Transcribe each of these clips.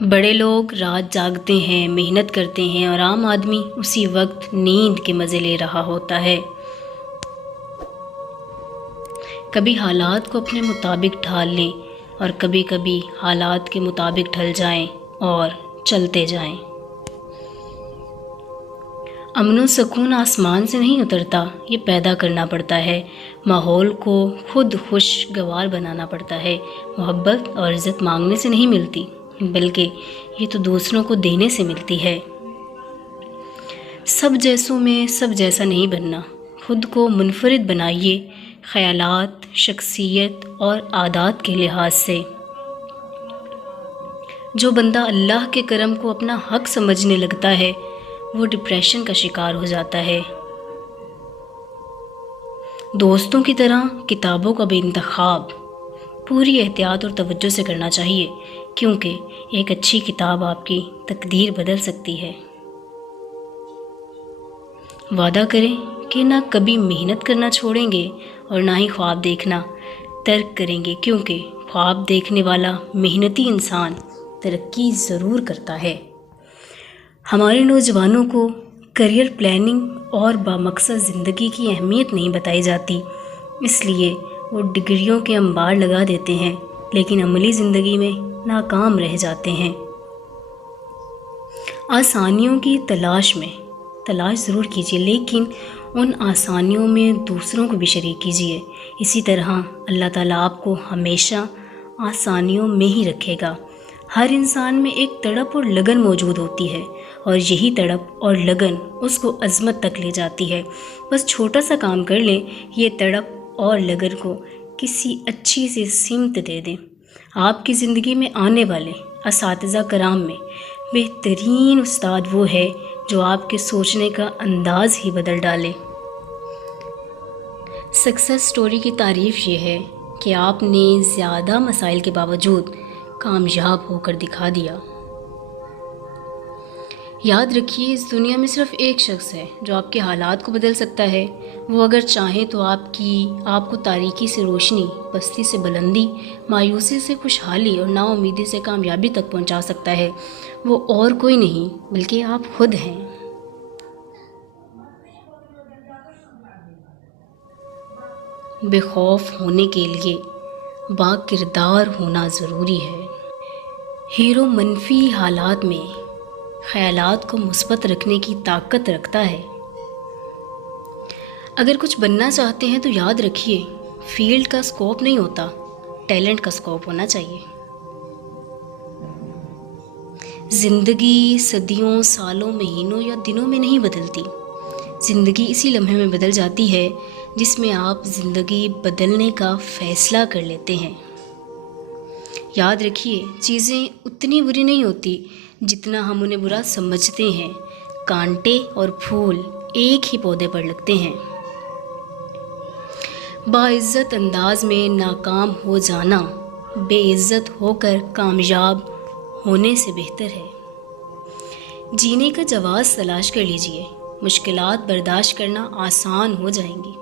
بڑے لوگ رات جاگتے ہیں، محنت کرتے ہیں اور عام آدمی اسی وقت نیند کے مزے لے رہا ہوتا ہے۔ کبھی حالات کو اپنے مطابق ڈھال لیں اور کبھی کبھی حالات کے مطابق ڈھل جائیں اور چلتے جائیں۔ امن و سکون آسمان سے نہیں اترتا، یہ پیدا کرنا پڑتا ہے۔ ماحول کو خود خوشگوار بنانا پڑتا ہے۔ محبت اور عزت مانگنے سے نہیں ملتی، بلکہ یہ تو دوسروں کو دینے سے ملتی ہے۔ سب جیسوں میں سب جیسا نہیں بننا، خود کو منفرد بنائیے، خیالات، شخصیت اور عادات کے لحاظ سے۔ جو بندہ اللہ کے کرم کو اپنا حق سمجھنے لگتا ہے وہ ڈپریشن کا شکار ہو جاتا ہے۔ دوستوں کی طرح کتابوں کا بھی انتخاب پوری احتیاط اور توجہ سے کرنا چاہیے، کیونکہ ایک اچھی کتاب آپ کی تقدیر بدل سکتی ہے۔ وعدہ کریں کہ نہ کبھی محنت کرنا چھوڑیں گے اور نہ ہی خواب دیکھنا ترک کریں گے، کیونکہ خواب دیکھنے والا محنتی انسان ترقی ضرور کرتا ہے۔ ہمارے نوجوانوں کو کریئر پلاننگ اور بامقصد زندگی کی اہمیت نہیں بتائی جاتی، اس لیے وہ ڈگریوں کے انبار لگا دیتے ہیں لیکن عملی زندگی میں ناکام رہ جاتے ہیں۔ آسانیوں کی تلاش ضرور کیجیے، لیکن ان آسانیوں میں دوسروں کو بھی شریک کیجیے۔ اسی طرح اللہ تعالیٰ آپ کو ہمیشہ آسانیوں میں ہی رکھے گا۔ ہر انسان میں ایک تڑپ اور لگن موجود ہوتی ہے، اور یہی تڑپ اور لگن اس کو عظمت تک لے جاتی ہے۔ بس چھوٹا سا کام کر لیں، یہ تڑپ اور لگن کو کسی اچھی سی سمت دے دیں۔ آپ کی زندگی میں آنے والے اساتذہ کرام میں بہترین استاد وہ ہے جو آپ کے سوچنے کا انداز ہی بدل ڈالے۔ سکسیس سٹوری کی تعریف یہ ہے کہ آپ نے زیادہ مسائل کے باوجود کامیاب ہو کر دکھا دیا۔ یاد رکھیے، اس دنیا میں صرف ایک شخص ہے جو آپ کے حالات کو بدل سکتا ہے۔ وہ اگر چاہیں تو آپ کو تاریکی سے روشنی، پستی سے بلندی، مایوسی سے خوشحالی اور نا امیدی سے کامیابی تک پہنچا سکتا ہے۔ وہ اور کوئی نہیں بلکہ آپ خود ہیں۔ بے خوف ہونے کے لیے با کردار ہونا ضروری ہے۔ ہیرو منفی حالات میں خیالات کو مثبت رکھنے کی طاقت رکھتا ہے۔ اگر کچھ بننا چاہتے ہیں تو یاد رکھیے، فیلڈ کا سکوپ نہیں ہوتا، ٹیلنٹ کا سکوپ ہونا چاہیے۔ زندگی صدیوں، سالوں، مہینوں یا دنوں میں نہیں بدلتی۔ زندگی اسی لمحے میں بدل جاتی ہے جس میں آپ زندگی بدلنے کا فیصلہ کر لیتے ہیں۔ یاد رکھیے، چیزیں اتنی بری نہیں ہوتی جتنا ہم انہیں برا سمجھتے ہیں۔ کانٹے اور پھول ایک ہی پودے پر لگتے ہیں۔ باعزت انداز میں ناکام ہو جانا بے عزت ہو کر کامیاب ہونے سے بہتر ہے۔ جینے کا جواز تلاش کر لیجئے، مشکلات برداشت کرنا آسان ہو جائیں گی۔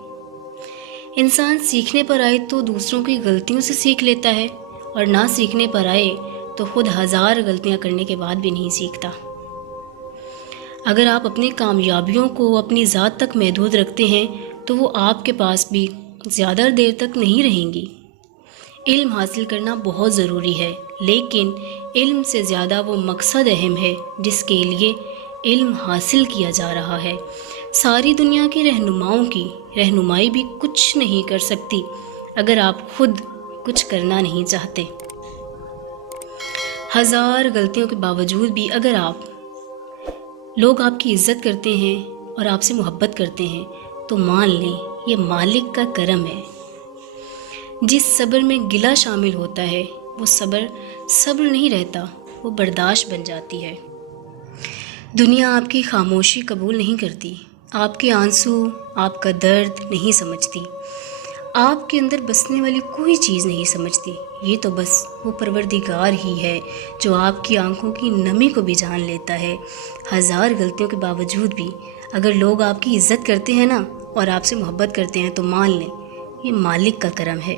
انسان سیکھنے پر آئے تو دوسروں کی غلطیوں سے سیکھ لیتا ہے، اور نہ سیکھنے پر آئے تو خود 1000 غلطیاں کرنے کے بعد بھی نہیں سیکھتا۔ اگر آپ اپنی کامیابیوں کو اپنی ذات تک محدود رکھتے ہیں تو وہ آپ کے پاس بھی زیادہ دیر تک نہیں رہیں گی۔ علم حاصل کرنا بہت ضروری ہے، لیکن علم سے زیادہ وہ مقصد اہم ہے جس کے لیے علم حاصل کیا جا رہا ہے۔ ساری دنیا کے رہنماؤں کی رہنمائی بھی کچھ نہیں کر سکتی اگر آپ خود کچھ کرنا نہیں چاہتے۔ 1000 غلطیوں کے باوجود بھی اگر لوگ آپ کی عزت کرتے ہیں اور آپ سے محبت کرتے ہیں تو مان لیں یہ مالک کا کرم ہے۔ جس صبر میں گلہ شامل ہوتا ہے وہ صبر نہیں رہتا، وہ برداشت بن جاتی ہے۔ دنیا آپ کی خاموشی قبول نہیں کرتی، آپ کے آنسو، آپ کا درد نہیں سمجھتی، آپ کے اندر بسنے والی کوئی چیز نہیں سمجھتی۔ یہ تو بس وہ پروردگار ہی ہے جو آپ کی آنکھوں کی نمی کو بھی جان لیتا ہے۔ 1000 غلطیوں کے باوجود بھی اگر لوگ آپ کی عزت کرتے ہیں نا اور آپ سے محبت کرتے ہیں تو مان لیں یہ مالک کا کرم ہے۔